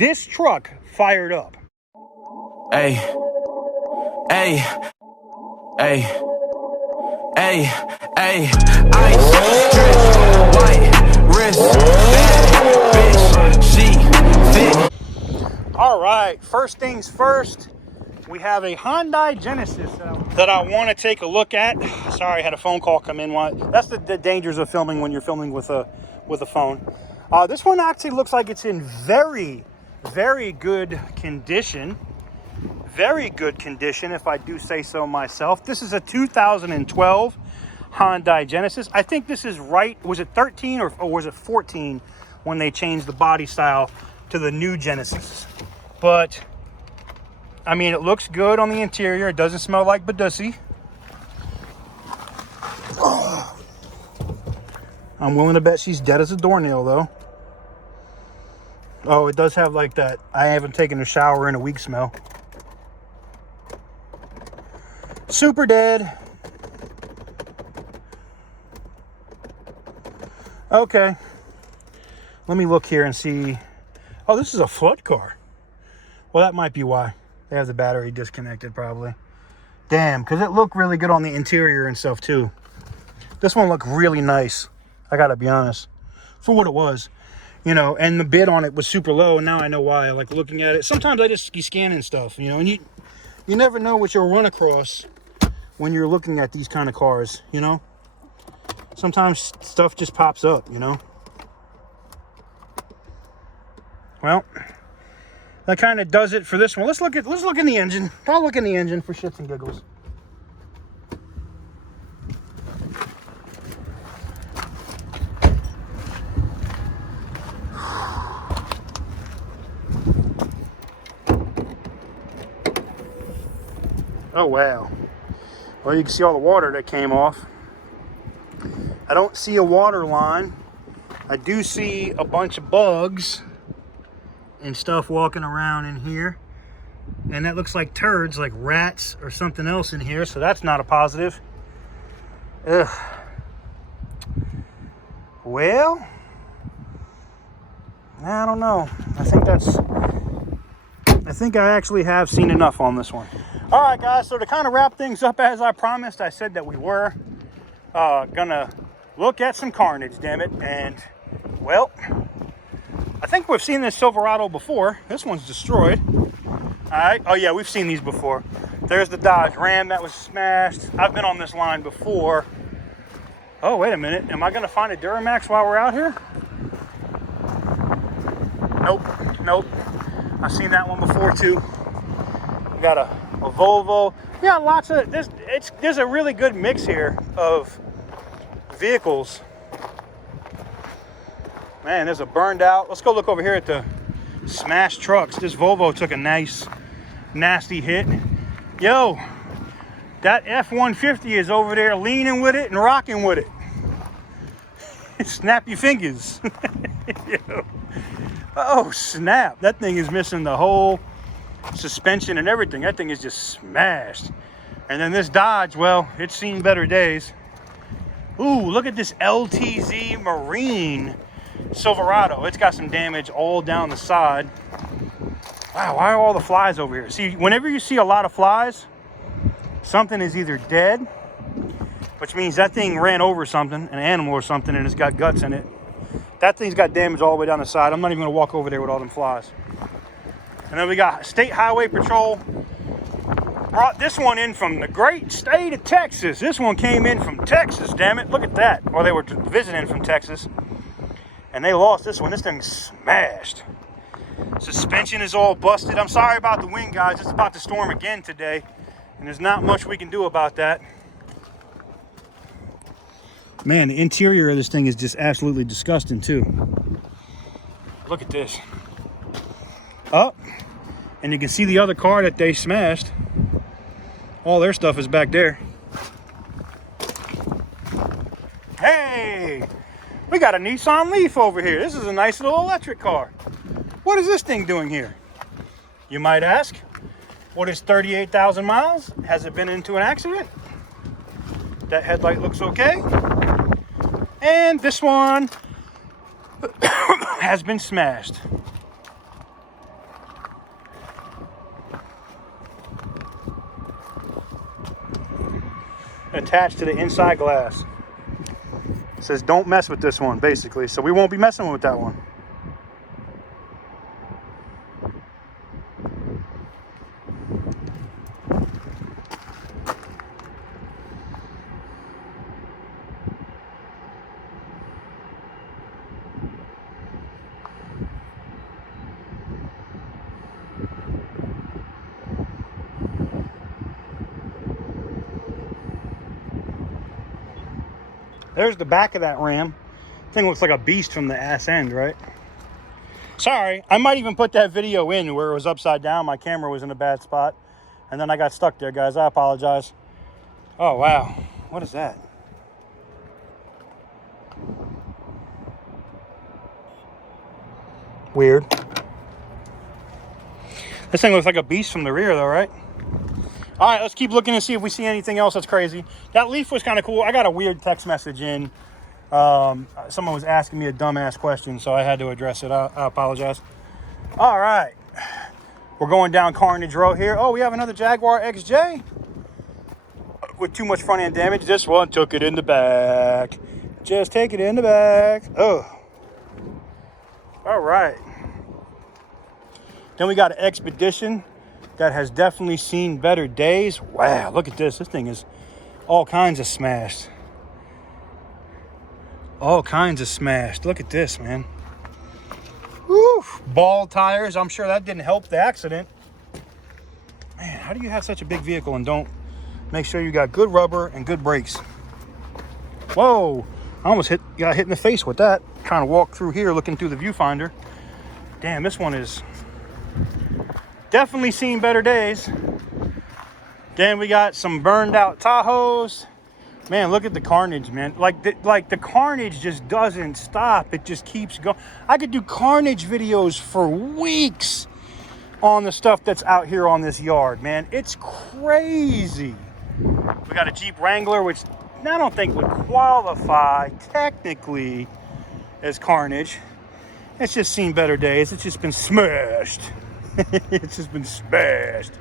this truck fired up. Hey, hey, hey, hey, hey, ice, drip, white, wrist, bad bitch, she fit. All right, first things first, we have a Hyundai Genesis that I want to take a look at. Sorry, I had a phone call come in. That's the dangers of filming when you're filming with a phone. This one actually looks like it's in very, very good condition. Very good condition, if I do say so myself. This is a 2012 Hyundai Genesis. I think this is was it 13 or was it 14 when they changed the body style to the new Genesis? But, I mean, it looks good on the interior. It doesn't smell like Badussi. I'm willing to bet she's dead as a doornail, though. Oh, it does have like that I haven't taken a shower in a week smell. Super dead. Okay. Let me look here and see. Oh, this is a flood car. Well, that might be why. They have the battery disconnected probably. Damn, because it looked really good on the interior and stuff too. This one looked really nice. I gotta be honest. For what it was. You know, and the bid on it was super low. And now I know why. I like looking at it. Sometimes I just be scanning stuff, you know, and you never know what you'll run across when you're looking at these kind of cars, you know. Sometimes stuff just pops up, you know. Well, that kind of does it for this one. Let's look in the engine. I'll look in the engine for shits and giggles. Oh wow. Well, you can see all the water that came off. I don't see a water line. I do see a bunch of bugs and stuff walking around in here. And that looks like turds, like rats or something else in here. So that's not a positive. Ugh. Well, I don't know. I think I actually have seen enough on this one. All right, guys, so to kind of wrap things up, as I promised, I said that we were gonna look at some carnage, damn it. And, well, I think we've seen this Silverado before. This one's destroyed. All right. Oh, yeah, we've seen these before. There's the Dodge Ram that was smashed. I've been on this line before. Oh, wait a minute. Am I gonna find a Duramax while we're out here? Nope. I've seen that one before, too. We got a Volvo. Yeah, lots of this. There's a really good mix here of vehicles. Man, there's a burned out. Let's go look over here at the smashed trucks. This Volvo took a nice, nasty hit. Yo, that F-150 is over there leaning with it and rocking with it. Snap your fingers. Yo. Oh, snap. That thing is missing the whole suspension and everything. That thing is just smashed. And then this Dodge, well, it's seen better days. Ooh, look at this LTZ Marine Silverado. It's got some damage all down the side. Wow, why are all the flies over here? See, whenever you see a lot of flies, something is either dead, which means that thing ran over something, an animal or something, and it's got guts in it. That thing's got damage all the way down the side. I'm not even gonna walk over there with all them flies. And then we got State Highway Patrol. Brought this one in from the great state of Texas. This one came in from Texas, damn it. Look at that. Or they were visiting from Texas. And they lost this one. This thing's smashed. Suspension is all busted. I'm sorry about the wind, guys. It's about to storm again today. And there's not much we can do about that. Man, the interior of this thing is just absolutely disgusting, too. Look at this. Oh, and you can see the other car that they smashed. All their stuff is back there. Hey, we got a Nissan Leaf over here. This is a nice little electric car. What is this thing doing here? You might ask. What is 38,000 miles? Has it been into an accident? That headlight looks okay. And this one has been smashed. attached to the inside glass. It says don't mess with this one, basically. So we won't be messing with that one. There's the back of that Ram. Thing looks like a beast from the ass end, right? Sorry, I might even put that video in where it was upside down. My camera was in a bad spot. And then I got stuck there, guys. I apologize. Oh, wow. What is that? Weird. This thing looks like a beast from the rear, though, right? All right, let's keep looking and see if we see anything else that's crazy. That Leaf was kind of cool. I got a weird text message in. Someone was asking me a dumbass question, so I had to address it. I apologize. All right. We're going down Carnage Road here. Oh, we have another Jaguar XJ with too much front end damage. This one took it in the back. Just take it in the back. Oh. All right. Then we got an Expedition that has definitely seen better days. Wow, look at this. This thing is all kinds of smashed. All kinds of smashed. Look at this, man. Woo! Ball tires. I'm sure that didn't help the accident. Man, how do you have such a big vehicle and don't make sure you got good rubber and good brakes? Whoa! I almost got hit in the face with that. Trying to walk through here looking through the viewfinder. Damn, this one is definitely seen better days. Then we got some burned out Tahoes. Man, look at the carnage, man. Like the carnage just doesn't stop. It just keeps going. I could do carnage videos for weeks on the stuff that's out here on this yard, man. It's crazy. We got a Jeep Wrangler, which I don't think would qualify technically as carnage. It's just seen better days. It's just been smashed. It's just been smashed.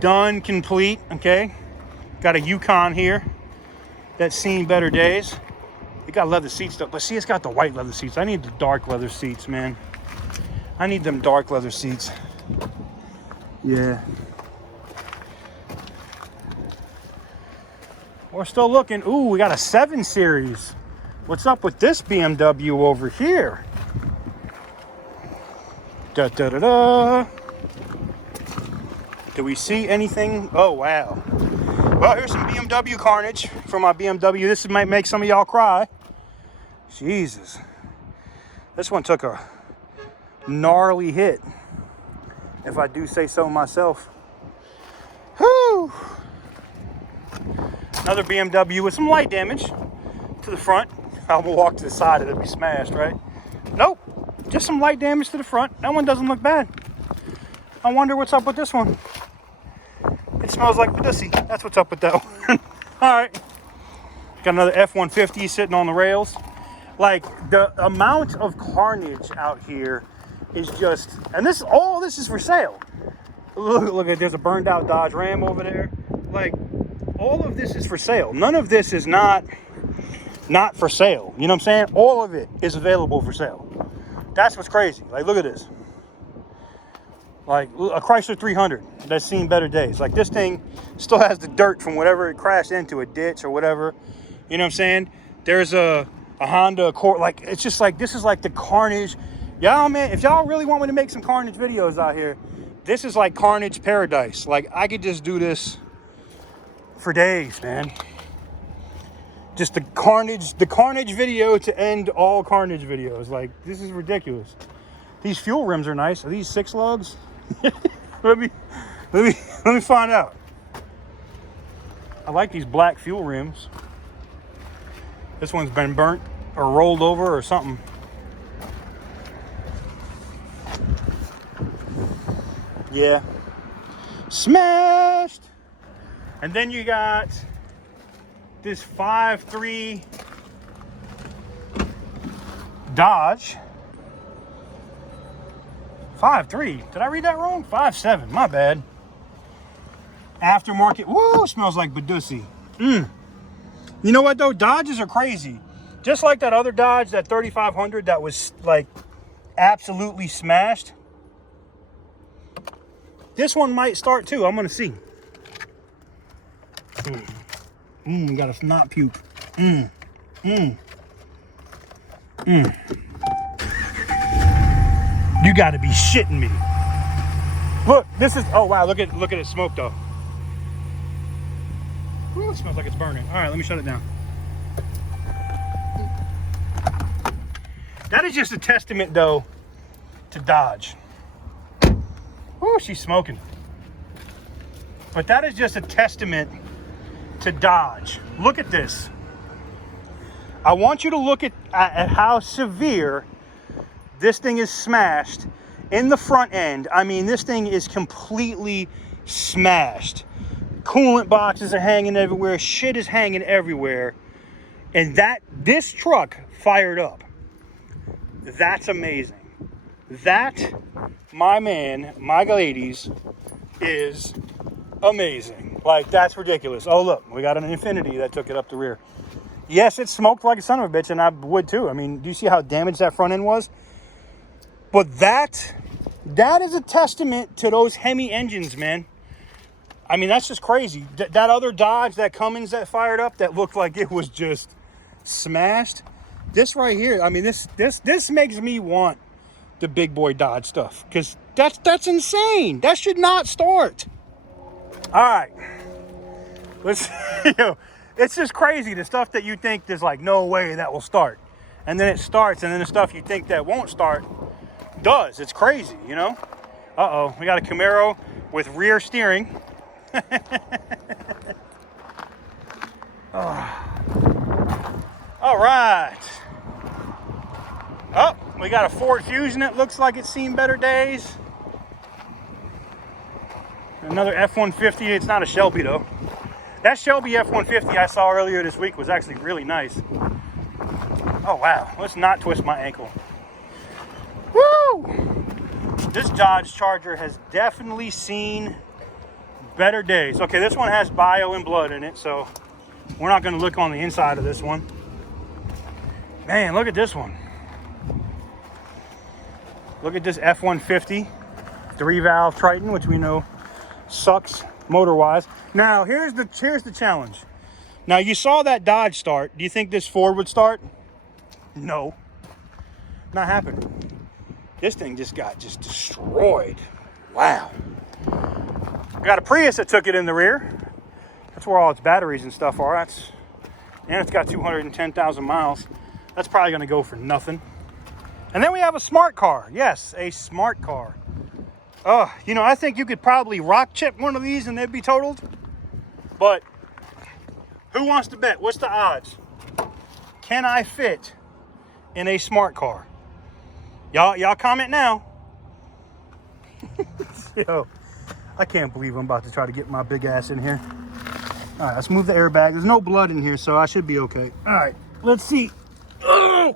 Done, complete, okay? Got a Yukon here that's seen better days. It got leather seats though, but see, it's got the white leather seats. I need the dark leather seats, man. I need them dark leather seats. Yeah. We're still looking. Ooh, we got a 7 Series. What's up with this BMW over here? Da da da da. Do we see anything? Oh, wow. Well, here's some BMW carnage from my BMW. This might make some of y'all cry. Jesus. This one took a gnarly hit, if I do say so myself. Whew. Another BMW with some light damage to the front. I'm gonna walk to the side, it'll be smashed, right? Nope. Just some light damage to the front. That one doesn't look bad. I wonder what's up with this one. It smells like Badussi. That's what's up with that one. All right. Got another F-150 sitting on the rails. Like, the amount of carnage out here is just... And this, all this is for sale. Look at, there's a burned out Dodge Ram over there. Like, all of this is for sale. None of this is not for sale. You know what I'm saying? All of it is available for sale. That's what's crazy. Like, look at this. Like a Chrysler 300 that's seen better days. Like, this thing still has the dirt from whatever it crashed into, a ditch or whatever. You know what I'm saying? There's a Honda Accord. Like, it's just like, this is like the carnage. Y'all, man, if y'all really want me to make some carnage videos out here, this is like carnage paradise. Like, I could just do this for days, man. Just the carnage video to end all carnage videos. Like, this is ridiculous. These fuel rims are nice. Are these 6 lugs? let me find out. I like these black fuel rims. This one's been burnt or rolled over or something. Yeah. Smashed. And then you got this 5.3 Dodge. 5.3. Did I read that wrong? 5.7. My bad. Aftermarket. Woo! Smells like Badussi. You know what though? Dodges are crazy. Just like that other Dodge, that 3500 that was like absolutely smashed. This one might start too. I'm gonna see. Got a snot puke. You gotta be shitting me. Look, this is, oh wow, look at it smoke though. Ooh, it smells like it's burning. All right, let me shut it down. That is just a testament though to Dodge. Oh, she's smoking. But that is just a testament to Dodge. Look at this. I want you to look at how severe this thing is smashed in the front end. I mean, this thing is completely smashed. Coolant boxes are hanging everywhere. Shit is hanging everywhere. And this truck fired up. That's amazing. That, my man, my ladies, is amazing. Like, that's ridiculous. Oh, look, we got an Infiniti that took it up the rear. Yes, it smoked like a son of a bitch, and I would too. I mean, do you see how damaged that front end was? But that is a testament to those Hemi engines, man. I mean, that's just crazy. That other Dodge, that Cummins that fired up, that looked like it was just smashed. This right here, I mean, this makes me want the big boy Dodge stuff, because that's insane. That should not start. All right, let's it's just crazy, the stuff that you think there's like no way that will start, and then it starts, and then the stuff you think that won't start does. It's crazy, you know. Uh-oh, we got a Camaro with rear steering. All right. Oh, we got a Ford Fusion that looks like it's seen better days. Another F-150. It's not a Shelby though. That Shelby F-150 I saw earlier this week was actually really nice. Oh wow, let's not twist my ankle. Woo! This Dodge Charger has definitely seen better days. Okay, this one has bio and blood in it, so we're not going to look on the inside of this one. Man, look at this one. Look at this F-150 3-valve Triton, which we know sucks motor-wise. Now, here's the challenge. Now, you saw that Dodge start. Do you think this Ford would start? No. Not happening. This thing just got destroyed. Wow. I got a Prius that took it in the rear. That's where all its batteries and stuff are. And it's got 210,000 miles. That's probably going to go for nothing. And then we have a smart car. Yes, a smart car. You know, I think you could probably rock chip one of these and they'd be totaled. But who wants to bet? What's the odds? Can I fit in a smart car? Y'all comment now. Yo, I can't believe I'm about to try to get my big ass in here. All right, let's move the airbag. There's no blood in here, so I should be okay. All right, let's see. Oh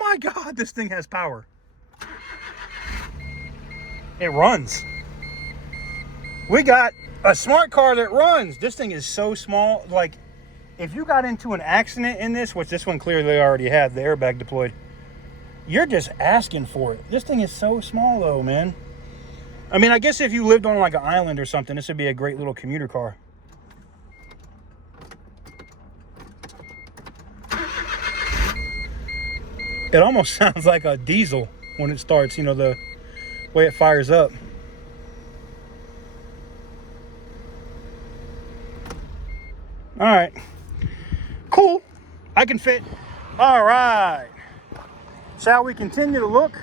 my God, this thing has power. It runs. We got a smart car that runs. This thing is so small. Like, if you got into an accident in this, which this one clearly already had the airbag deployed, you're just asking for it. This thing is so small though, man. I mean, I guess if you lived on like an island or something, this would be a great little commuter car. It almost sounds like a diesel when it starts, you know, the way it fires up. All right, cool, I can fit. All right, shall we continue to look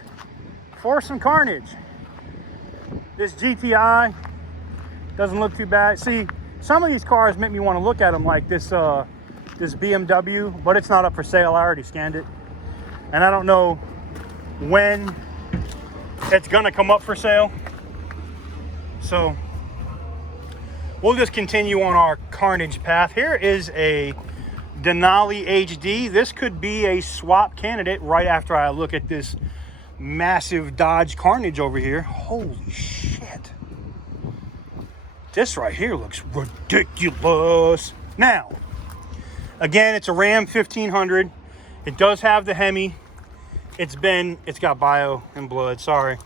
for some carnage? This GTI doesn't look too bad. See, some of these cars make me want to look at them, like this this BMW, but it's not up for sale. I already scanned it, and I don't know when it's gonna come up for sale. So we'll just continue on our carnage path. Here is a Denali HD. This could be a swap candidate right after I look at this massive Dodge Carnage over here. Holy shit. This right here looks ridiculous. Now, again, it's a Ram 1500. It does have the Hemi. It's got bio and blood, sorry.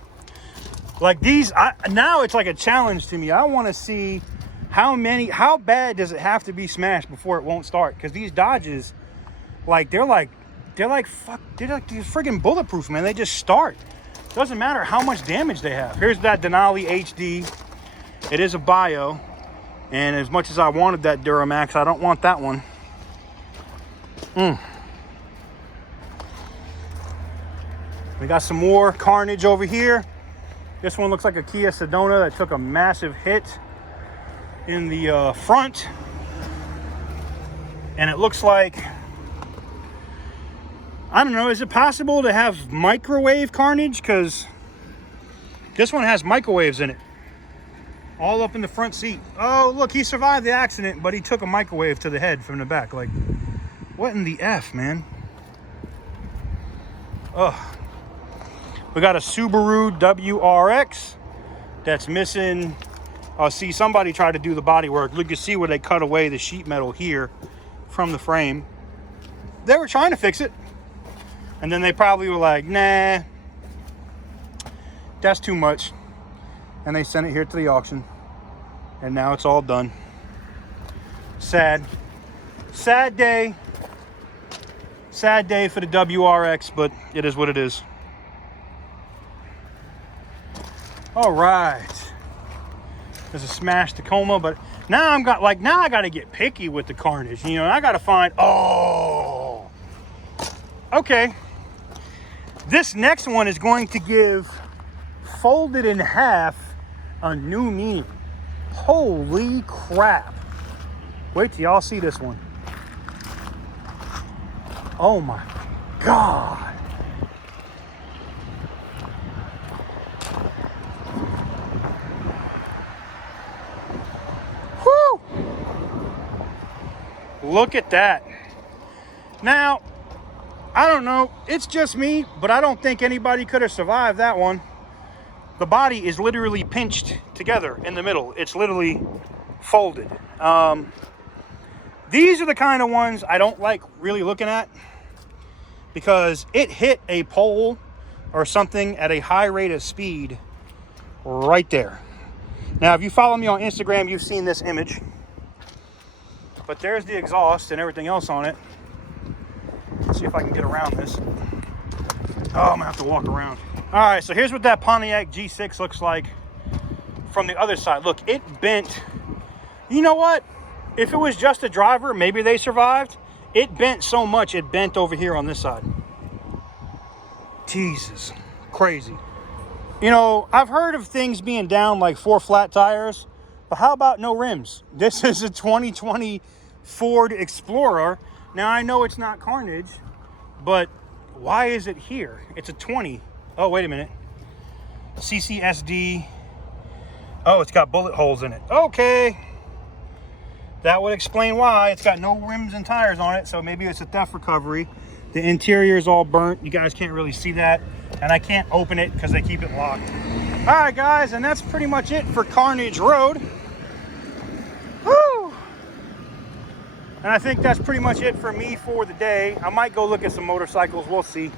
Like these, now it's like a challenge to me. I want to see how bad does it have to be smashed before it won't start? Because these Dodges, like they're like friggin' bulletproof, man. They just start. Doesn't matter how much damage they have. Here's that Denali HD. It is a bio, and as much as I wanted that Duramax, I don't want that one. We got some more carnage over here. This one looks like a Kia Sedona that took a massive hit in the front. And it looks like, I don't know, is it possible to have microwave carnage? Because this one has microwaves in it. All up in the front seat. Oh, look, he survived the accident, but he took a microwave to the head from the back. Like, what in the F, man? Ugh. We got a Subaru Wrx that's missing. See, somebody tried to do the body work. Look, you see where they cut away the sheet metal here from the frame. They were trying to fix it. And then they probably were like, nah, that's too much. And they sent it here to the auction. And now it's all done. Sad. Sad day. Sad day for the Wrx, but it is what it is. All right. There's a smashed Tacoma, but now I got to get picky with the carnage. You know, I got to find, oh, okay. This next one is going to give folded in half a new meaning. Holy crap. Wait till y'all see this one. Oh my God. Whew. Look at that. Now, I don't know, it's just me, but I don't think anybody could have survived that one. The body is literally pinched together in the middle. It's literally folded. These are the kind of ones I don't like really looking at because it hit a pole or something at a high rate of speed right there. Now, if you follow me on Instagram, you've seen this image. But there's the exhaust and everything else on it. Let's see if I can get around this. Oh, I'm gonna have to walk around. All right, so here's what that Pontiac G6 looks like from the other side. Look, it bent. You know what? If it was just a driver, maybe they survived. It bent so much, it bent over here on this side. Jesus, crazy. You know, I've heard of things being down like 4 flat tires, but how about no rims? This is a 2020 Ford Explorer. Now, I know it's not carnage, but why is it here? It's a 20. Oh, wait a minute. CCSD. Oh, it's got bullet holes in it. Okay. That would explain why. It's got no rims and tires on it, so maybe it's a theft recovery. The interior is all burnt. You guys can't really see that. And I can't open it because they keep it locked. All right, guys, and that's pretty much it for Carnage Road. Woo! And I think that's pretty much it for me for the day. I might go look at some motorcycles. We'll see.